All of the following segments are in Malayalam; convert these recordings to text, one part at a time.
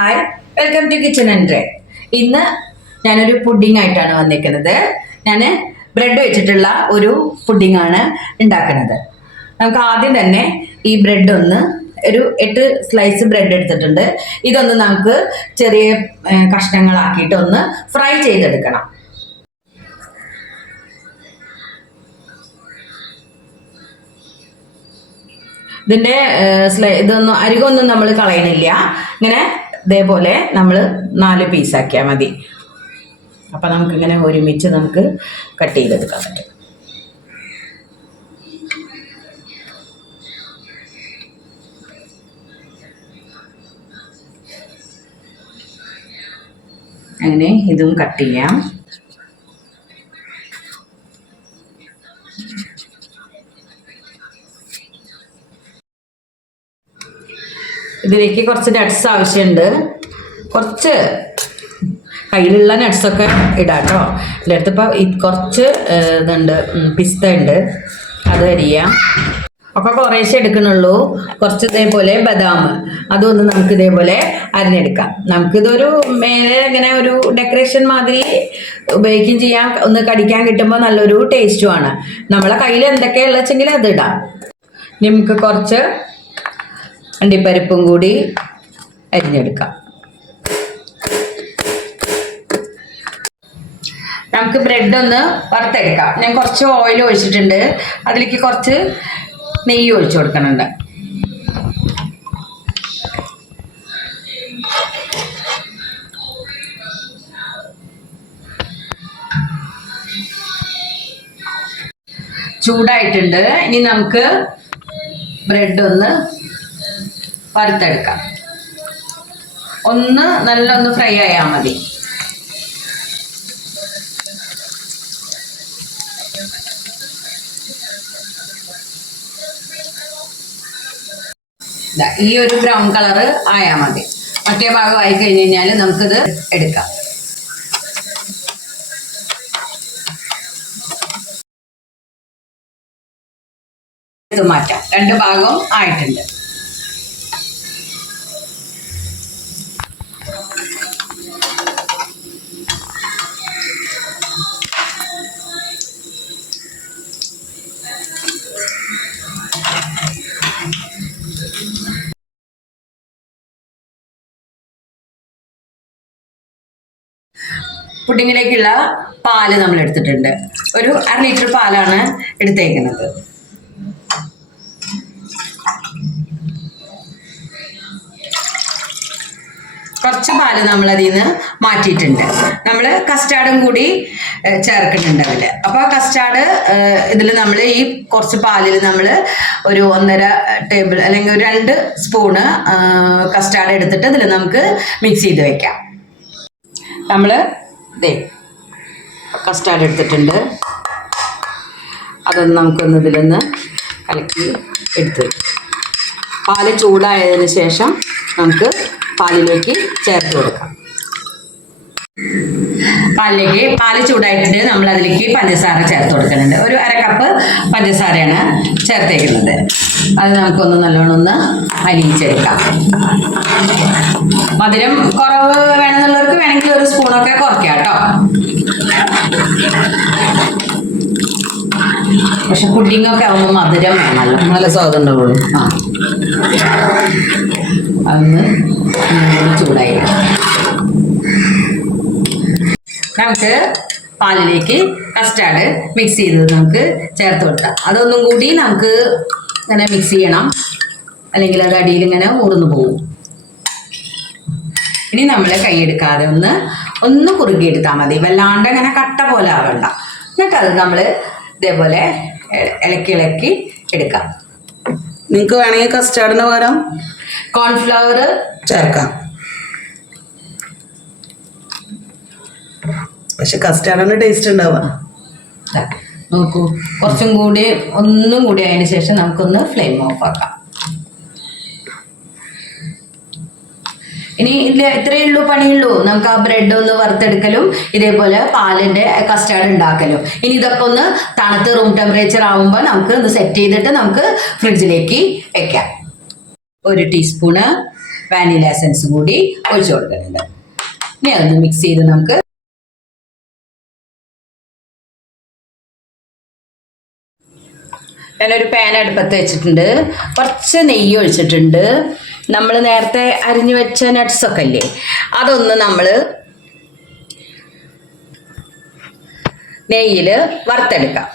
Hi welcome to kitchen and ഇന്ന് ഞാനൊരു പുഡിംഗ് ആയിട്ടാണ് വന്നിരിക്കുന്നത്. ഞാൻ ബ്രെഡ് വെച്ചിട്ടുള്ള ഒരു പുഡിംഗ് ആണ് ഉണ്ടാക്കുന്നത്. നമുക്ക് ആദ്യം തന്നെ ഈ ബ്രെഡ് ഒന്ന് ഒരു എട്ട് സ്ലൈസ് ബ്രെഡ് എടുത്തിട്ടുണ്ട്. ഇതൊന്ന് നമുക്ക് ചെറിയ കഷ്ണങ്ങളാക്കിയിട്ട് ഒന്ന് ഫ്രൈ ചെയ്തെടുക്കണം. സ്ലൈ ഇതൊന്നും അരികൊന്നും നമ്മൾ കളയണില്ല. ഇങ്ങനെ ഇതേപോലെ നമ്മൾ നാല് പീസാക്കിയാൽ മതി. അപ്പം നമുക്കിങ്ങനെ ഒരുമിച്ച് നമുക്ക് കട്ട് ചെയ്തെടുക്കാൻ പറ്റും. അങ്ങനെ ഇതും കട്ട് ചെയ്യാം. ഇതിലേക്ക് കുറച്ച് നട്ട്സ് ആവശ്യമുണ്ട്. കുറച്ച് കയ്യിലുള്ള നട്ട്സൊക്കെ ഇടാം കേട്ടോ എന്റെ അടുത്ത് ഇപ്പോൾ കുറച്ച് ഇതുണ്ട് പിസ്ത ഉണ്ട്. അത് അരിയാം. ഒക്കെ കുറേശ്ശെ എടുക്കണുള്ളൂ കുറച്ച് ഇതേപോലെ ബദാം. അതൊന്ന് നമുക്ക് ഇതേപോലെ അരിഞ്ഞെടുക്കാം. നമുക്കിതൊരു മേലെ ഇങ്ങനെ ഒരു ഡെക്കറേഷൻ മാതിരി ഉപയോഗിക്കുകയും ചെയ്യാം. ഒന്ന് കടിക്കാൻ കിട്ടുമ്പോൾ നല്ലൊരു ടേസ്റ്റുമാണ് നമ്മളെ കയ്യിൽ എന്തൊക്കെയാണ് വെച്ചെങ്കിൽ അത് ഇടാം. നമുക്ക് കുറച്ച് അണ്ടിപ്പരിപ്പും കൂടി അരിഞ്ഞെടുക്കാം. നമുക്ക് ബ്രെഡ് ഒന്ന് വറുത്തെടുക്കാം. ഞാൻ കുറച്ച് ഓയിൽ ഒഴിച്ചിട്ടുണ്ട്. അതിലേക്ക് കുറച്ച് നെയ്യ് ഒഴിച്ചു കൊടുക്കണുണ്ട് ചൂടായിട്ടുണ്ട്. ഇനി നമുക്ക് ബ്രെഡ് ഒന്ന് വറുത്തെടുക്കാം. ഒന്ന് നല്ലൊന്ന് ഫ്രൈ ആയാൽ മതി. ഈ ഒരു ബ്രൗൺ കളറ് ആയാൽ മതി. മറ്റേ ഭാഗം ആയി കഴിഞ്ഞ് കഴിഞ്ഞാൽ നമുക്കിത് എടുക്കാം. മാറ്റാം. രണ്ട് ഭാഗവും ആയിട്ടുണ്ട്. പുഡിങ്ങിലേക്കുള്ള പാൽ നമ്മൾ എടുത്തിട്ടുണ്ട് ഒരു അര ലിറ്റർ പാലാണ് എടുത്തേക്കുന്നത്. കുറച്ച് പാൽ നമ്മൾ അതിൽ നിന്ന് മാറ്റിയിട്ടുണ്ട്. നമ്മൾ കസ്റ്റാർഡും കൂടി ചേർക്കുന്നുണ്ട് അതിൽ അപ്പോൾ കസ്റ്റാർഡ് ഇതിൽ നമ്മൾ ഈ കുറച്ച് പാലിൽ നമ്മൾ ഒരു ഒന്നര ടേബിൾ അല്ലെങ്കിൽ ഒരു രണ്ട് സ്പൂണ് കസ്റ്റാർഡ് എടുത്തിട്ട് ഇതിൽ നമുക്ക് മിക്സ് ചെയ്ത് വെക്കാം. നമ്മൾ ദേ കസ്റ്റാർഡ് എടുത്തിട്ടുണ്ട്. അതൊന്ന് നമുക്കൊന്ന് ഇതിലൊന്ന് കലക്കി എടുത്ത്. പാൽ ചൂടായതിന് ശേഷം നമുക്ക് പാലിലേക്ക് ചേർത്ത് കൊടുക്കാം. പാലിലേക്ക് പാൽ ചൂടായിട്ടുണ്ട്. നമ്മൾ അതിലേക്ക് പഞ്ചസാര ചേർത്ത് കൊടുക്കുന്നുണ്ട്. ഒരു അര കപ്പ് പഞ്ചസാരയാണ് ചേർത്തേക്കുന്നത്. അത് നമുക്കൊന്ന് നല്ലോണം ഒന്ന് അലിയിച്ചെടുക്കാം മധുരം കുറവ് വേണമെന്നുള്ളവർക്ക് വേണമെങ്കിൽ ഒരു സ്പൂണൊക്കെ കുറയ്ക്കാം കേട്ടോ പക്ഷെ പുഡിംഗ് ഒക്കെ ആവുമ്പോൾ മധുരം വേണമല്ലോ. നല്ല സ്വാദം ഉണ്ടാവുള്ളൂ. ആ. അന്ന് ചൂടായി നമുക്ക് പാലിലേക്ക് കസ്റ്റാർഡ് മിക്സ് ചെയ്തത് നമുക്ക് ചേർത്ത് കൊടുക്കാം. അതൊന്നും കൂടി നമുക്ക് ഇങ്ങനെ മിക്സ് ചെയ്യണം. അല്ലെങ്കിൽ അത് അടിയിൽ ഇങ്ങനെ ഊർന്നു പോകും. ഇനി നമ്മൾ കൈയെടുക്കാതെ ഒന്ന് ഒന്ന് കുറുകിയെടുത്താൽ മതി. വല്ലാണ്ട് അങ്ങനെ കട്ട പോലെ ആവണ്ട. എന്നിട്ട് അത് നമ്മൾ ഇതേപോലെ ഇളക്കി ഇളക്കി എടുക്കാം. നിങ്ങൾക്ക് വേണമെങ്കിൽ കസ്റ്റാർഡിന് പകരം കോൺഫ്ലവർ ചേർക്കാം. പക്ഷെ കസ്റ്റാർഡിന് ടേസ്റ്റ് ഉണ്ടാവുക. നോക്കൂ. കുറച്ചും കൂടി ഒന്നും കൂടി അതിന് ശേഷം നമുക്കൊന്ന് ഫ്ലെയിം ഓഫ് ആക്കാം. ഇനി ഇതിൽ ഇത്രയേ ഉള്ളൂ പണിയുള്ളൂ. നമുക്ക് ആ ബ്രെഡ് ഒന്ന് വറുത്തെടുക്കലും ഇതേപോലെ പാലിന്റെ കസ്റ്റാർഡ് ഉണ്ടാക്കലും. ഇനി ഇതൊക്കെ ഒന്ന് തണുത്ത് റൂം ടെമ്പറേച്ചർ ആവുമ്പോൾ നമുക്ക് ഒന്ന് സെറ്റ് ചെയ്തിട്ട് നമുക്ക് ഫ്രിഡ്ജിലേക്ക് വെക്കാം. ഒരു ടീസ്പൂണ് വാനില എസൻസ് കൂടി ഒഴിച്ചു കൊടുക്കുന്നുണ്ട്. ഇനി അതൊന്ന് മിക്സ് ചെയ്ത് നമുക്ക് ഞാനൊരു പാൻ അടുപ്പത്ത് വെച്ചിട്ടുണ്ട്. കുറച്ച് നെയ്യ് ഒഴിച്ചിട്ടുണ്ട്. നമ്മൾ നേരത്തെ അരിഞ്ഞു വെച്ച നട്ട്സ് ഒക്കെ ഇല്ലേ അതൊന്ന് നമ്മൾ നെയ്യിൽ വറുത്തെടുക്കാം.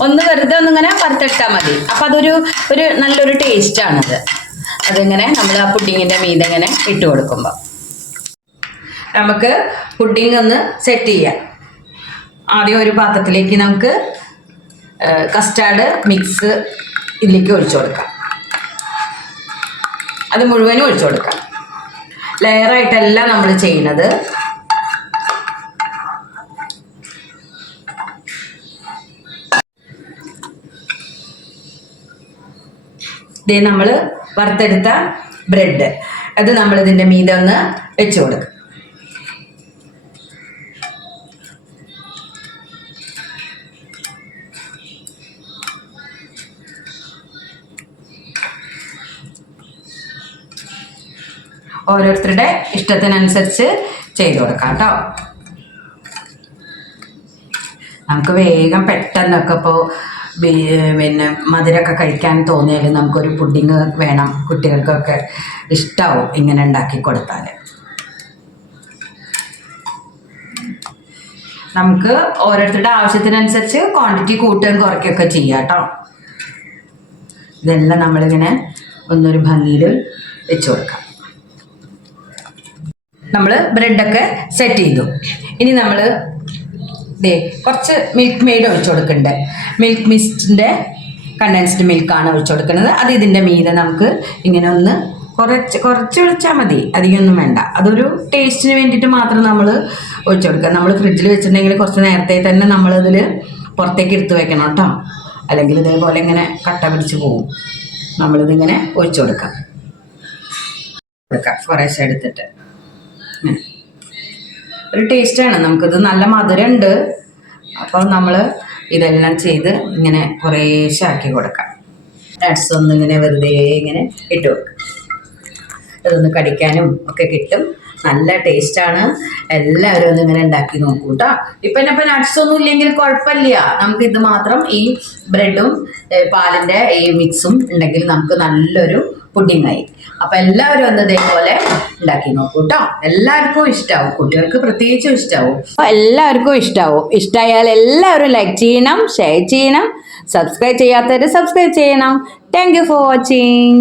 ഒന്ന് വെറുതെ ഒന്നിങ്ങനെ വറുത്തെടുത്താൽ മതി. അപ്പം അതൊരു ഒരു നല്ലൊരു ടേസ്റ്റാണത് അതിങ്ങനെ നമ്മൾ ആ പുഡിങ്ങിന്റെ മീതെ ഇങ്ങനെ ഇട്ട് കൊടുക്കുമ്പോൾ നമുക്ക് പുഡിംഗ് ഒന്ന് സെറ്റ് ചെയ്യാം. ആദ്യം ഒരു പാത്രത്തിലേക്ക് നമുക്ക് കസ്റ്റാർഡ് മിക്സ് ഇതിലേക്ക് ഒഴിച്ചു കൊടുക്കാം. അത് മുഴുവനും ഒഴിച്ചു കൊടുക്കാം. ലെയറായിട്ടല്ല നമ്മൾ ചെയ്യുന്നത്. ഇതേ നമ്മൾ വറുത്തെടുത്ത ബ്രെഡ് അത് നമ്മൾ ഇതിന്റെ മീതെ ഒന്ന് വെച്ച് കൊടുക്കും. ഓരോരുത്തരുടെ ഇഷ്ടത്തിനനുസരിച്ച് ചെയ്തു കൊടുക്കാം കേട്ടോ. നമുക്ക് വേഗം പെട്ടെന്നൊക്കെ ഇപ്പോൾ പിന്നെ മധുരമൊക്കെ കഴിക്കാൻ തോന്നിയാൽ നമുക്കൊരു പുഡിങ് വേണം കുട്ടികൾക്കൊക്കെ ഇഷ്ടാവും ഇങ്ങനെ ഉണ്ടാക്കി കൊടുത്താൽ നമുക്ക് ഓരോരുത്തരുടെ ആവശ്യത്തിനനുസരിച്ച് ക്വാണ്ടിറ്റി കൂട്ടുകയും കുറയ്ക്കുകയൊക്കെ ചെയ്യാം കേട്ടോ. ഇതെല്ലാം നമ്മളിങ്ങനെ ഒന്നൊരു ഭംഗിയിൽ വെച്ച് കൊടുക്കാം. നമ്മൾ ബ്രെഡൊക്കെ സെറ്റ് ചെയ്തു. ഇനി നമ്മൾ ദേ കുറച്ച് മിൽക്ക് മെയ്ഡ് ഒഴിച്ചു കൊടുക്കണ്ടേ. മിൽക്ക് മിസ്റ്റിന്റെ കണ്ടൻസ്ഡ് മിൽക്കാണ് ഒഴിച്ചു കൊടുക്കുന്നത്. അത് ഇതിന്റെ മീതെ നമുക്ക് ഇങ്ങനെ ഒന്ന് കുറച്ച് കുറച്ച് ഒഴിച്ചാൽ മതി. അധികമൊന്നും വേണ്ട. അതൊരു ടേസ്റ്റിന് വേണ്ടിയിട്ട് മാത്രം നമ്മൾ ഒഴിച്ചു കൊടുക്കുക. നമ്മൾ ഫ്രിഡ്ജിൽ വെച്ചിട്ടുണ്ടെങ്കിൽ കുറച്ച് നേരത്തെ തന്നെ നമ്മളതിൽ പുറത്തേക്ക് എടുത്ത് വെക്കണം കേട്ടോ. അല്ലെങ്കിൽ ഇതേപോലെ ഇങ്ങനെ കട്ട പിടിച്ച് പോവും. നമ്മളിതിങ്ങനെ ഒഴിച്ചു കൊടുക്കാം. കൊടുക്കാം. കുറേശ്ശെ എടുത്തിട്ട്. ഒരു ടേസ്റ്റാണ് നമുക്കിത് നല്ല മധുരമുണ്ട് അപ്പോൾ നമ്മൾ ഇതെല്ലാം ചെയ്ത് ഇങ്ങനെ കുറേശ്ശെ ആക്കി കൊടുക്കാം. നട്ട്സ് ഒന്ന് ഇങ്ങനെ വെറുതെ ഇങ്ങനെ ഇട്ട് കൊടുക്കാം. ഇതൊന്ന് കടിക്കാനും ഒക്കെ കിട്ടും. നല്ല ആണ്. എല്ലാവരും ഒന്ന് ഇങ്ങനെ ഉണ്ടാക്കി നോക്കൂ കേട്ടോ ഇപ്പം ഇപ്പം നട്ട്സ് ഒന്നും ഇല്ലെങ്കിൽ കുഴപ്പമില്ല. നമുക്ക് ഇത് മാത്രം ഈ ബ്രെഡും പാലിന്റെ ഈ മിക്സും ഉണ്ടെങ്കിൽ നമുക്ക് നല്ലൊരു പുഡിംഗ് ആയി. അപ്പം എല്ലാവരും ഒന്ന് ഇതേപോലെ ഉണ്ടാക്കി നോക്കൂ കേട്ടോ എല്ലാവർക്കും ഇഷ്ടാവും. കുട്ടികൾക്ക് പ്രത്യേകിച്ചും ഇഷ്ടാവും. എല്ലാവർക്കും ഇഷ്ടാവും. ഇഷ്ടമായാൽ എല്ലാവരും ലൈക്ക് ചെയ്യണം ഷെയർ ചെയ്യണം സബ്സ്ക്രൈബ് ചെയ്യാത്തവർ സബ്സ്ക്രൈബ് ചെയ്യണം. Thank you for watching